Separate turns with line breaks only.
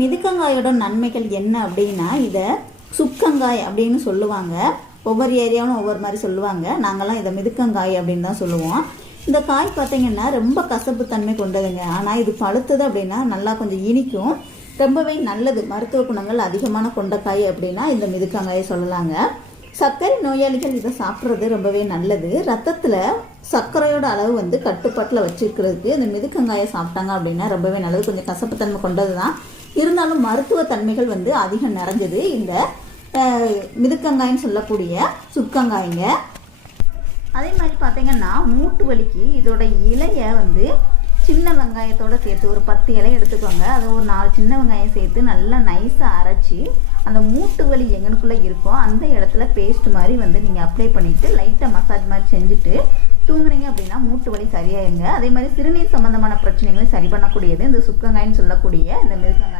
மிதுக்கங்காயோட நன்மைகள் என்ன அப்படின்னா இதை சுக்கங்காய் அப்படின்னு சொல்லுவாங்க. ஒவ்வொரு ஏரியாவும் ஒவ்வொரு மாதிரி சொல்லுவாங்க. நாங்கள்லாம் இதை மிதுக்கங்காய் அப்படின்னு தான் சொல்லுவோம். இந்த காய் பார்த்தீங்கன்னா ரொம்ப கசப்பு தன்மை கொண்டதுங்க. ஆனால் இது பழுத்தது அப்படின்னா நல்லா கொஞ்சம் இனிக்கும். ரொம்பவே நல்லது. மருத்துவ குணங்கள் அதிகமான கொண்ட காய் அப்படின்னா இந்த மிதுக்கங்காயை சொல்லலாங்க. சர்க்கரை நோயாளிகள் இதை சாப்பிட்றது ரொம்பவே நல்லது. ரத்தத்தில் சர்க்கரையோட அளவு வந்து கட்டுப்பாட்டில் வச்சுருக்கிறதுக்கு இந்த மிதுக்கங்காயை சாப்பிட்டாங்க அப்படின்னா ரொம்பவே நல்லது. கொஞ்சம் கசப்புத்தன்மை கொண்டது தான் இருந்தாலும் மருத்துவ தன்மைகள் வந்து அதிகம் நிறைஞ்சது. இந்த மிதுக்கங்காயின்னு சொல்லக்கூடிய சுக்கங்காய்ங்க. அதே மாதிரி பார்த்தீங்கன்னா மூட்டு வலிக்கு இதோட இலையை வந்து சின்ன வெங்காயத்தோடு சேர்த்து ஒரு பத்து இலை எடுத்துக்கோங்க. அதை ஒரு நாலு சின்ன வெங்காயம் சேர்த்து நல்லா நைஸாக அரைச்சி அந்த மூட்டு வலி எங்கனுக்குள்ளே இருக்கோ அந்த இடத்துல பேஸ்ட் மாதிரி வந்து நீங்கள் அப்ளை பண்ணிவிட்டு லைட்டாக மசாஜ் மாதிரி செஞ்சுட்டு தூங்குறீங்க அப்படின்னா மூட்டு வலி சரியாயிருங்க. அதே மாதிரி சிறுநீர் சம்மந்தமான பிரச்சனைகளும் சரி பண்ணக்கூடியது இந்த சுக்கங்காய்ன்னு சொல்லக்கூடிய இந்த மிருகங்காய்